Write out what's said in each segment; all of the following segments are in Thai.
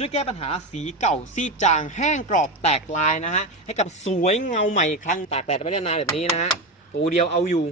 ช่วยแก้ปัญหาสีเก่าซีดจางแห้งกรอบแตกลายนะฮะ ให้กับสวยเงาใหม่ครั้งตากแดดไม่ได้นานแบบนี้นะฮะตัวเดียวเอาอยู่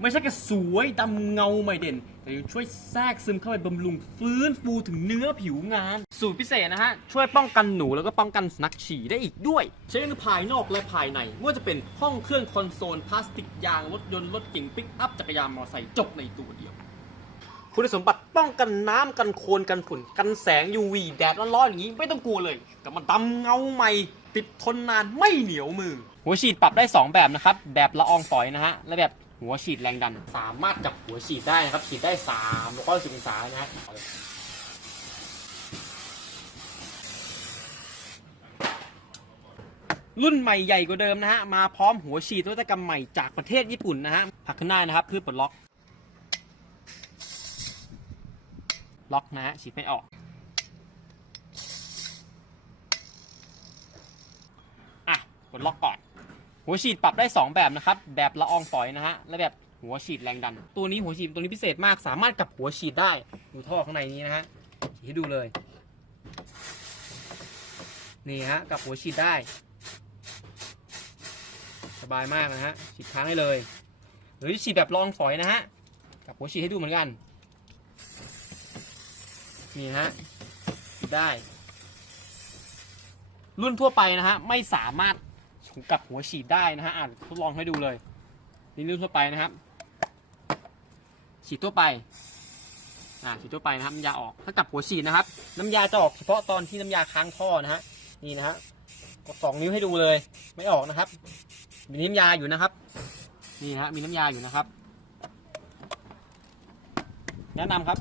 ไม่ใช่แค่สวยดำเงาใหม่เด่นแต่ยังช่วยแทรกซึมเข้าไปบำรุงฟื้นฟูถึงเนื้อผิวงาน สูตรพิเศษนะฮะ ช่วยป้องกันหนูแล้วก็ป้องกันสุนัขฉี่ได้อีกด้วย ใช้ทั้งภายนอกและภายในไม่ว่าจะเป็นห้องเครื่องคอนโซลพลาสติกยาง รถยนต์รถเก๋งปิกอัพจักรยานมอเตอร์ไซค์จบในตัวเดียว คุณสมบัติป้องกันน้ำกันโคลนกันฝุ่น กันแสง UV แดดร้อนๆอย่างนี้ไม่ต้องกลัวเลยกลับมาดำเงาใหม่ติดทนนานไม่เหนียวมือ หัวฉีดปรับได้ 2 แบบนะครับ แบบละอองฝอยนะฮะ และแบบ หัวฉีดแรงดัน สามารถจับหัวฉีดได้นะครับ ฉีดได้3ร้อยสิบองศานะฮะรุ่นใหม่ใหญ่กว่าเดิมนะฮะ มาพร้อมหัวฉีดนวัตกรรมใหม่จากประเทศญี่ปุ่นนะฮะผักข้างหน้านะครับเพื่อปลดล็อก ล็อกนะฮะฉีดไม่ออกอะกดล็อกก่อน หัวฉีดปรับได้ 2 แบบนะครับ แบบละอองฝอยนะฮะ และแบบหัวฉีดแรงดัน ตัวนี้หัวฉีดตัวนี้พิเศษมาก สามารถกลับหัวฉีดได้ดูท่อข้างในนี้นะฮะฉีดให้ดูเลย นี่ฮะ กับหัวฉีดได้ สบายมากนะฮะ ฉีดค้างให้เลย หรือฉีดแบบลองฝอยนะฮะ กับหัวฉีดให้ดูเหมือนกัน นี่ฮะฉีดได้ รุ่นทั่วไปนะฮะ ไม่สามารถ กับหัวฉีดได้นะฮะอ่านทดลองให้ดูเลยนี่รุ่นทั่วไปนะครับ ฉีดทั่วไปอ่าฉีดทั่วไปนะครับน้ำยาออกถ้ากับหัวฉีดนะครับ น้ำยาจะออกเฉพาะตอนที่น้ำยาค้างท่อนะฮะนี่นะฮะกดสองนิ้วให้ดูเลย ไม่ออกนะครับ มีน้ำยาอยู่นะครับ นี่นะฮะมีน้ำยาอยู่นะครับ แนะนำครับ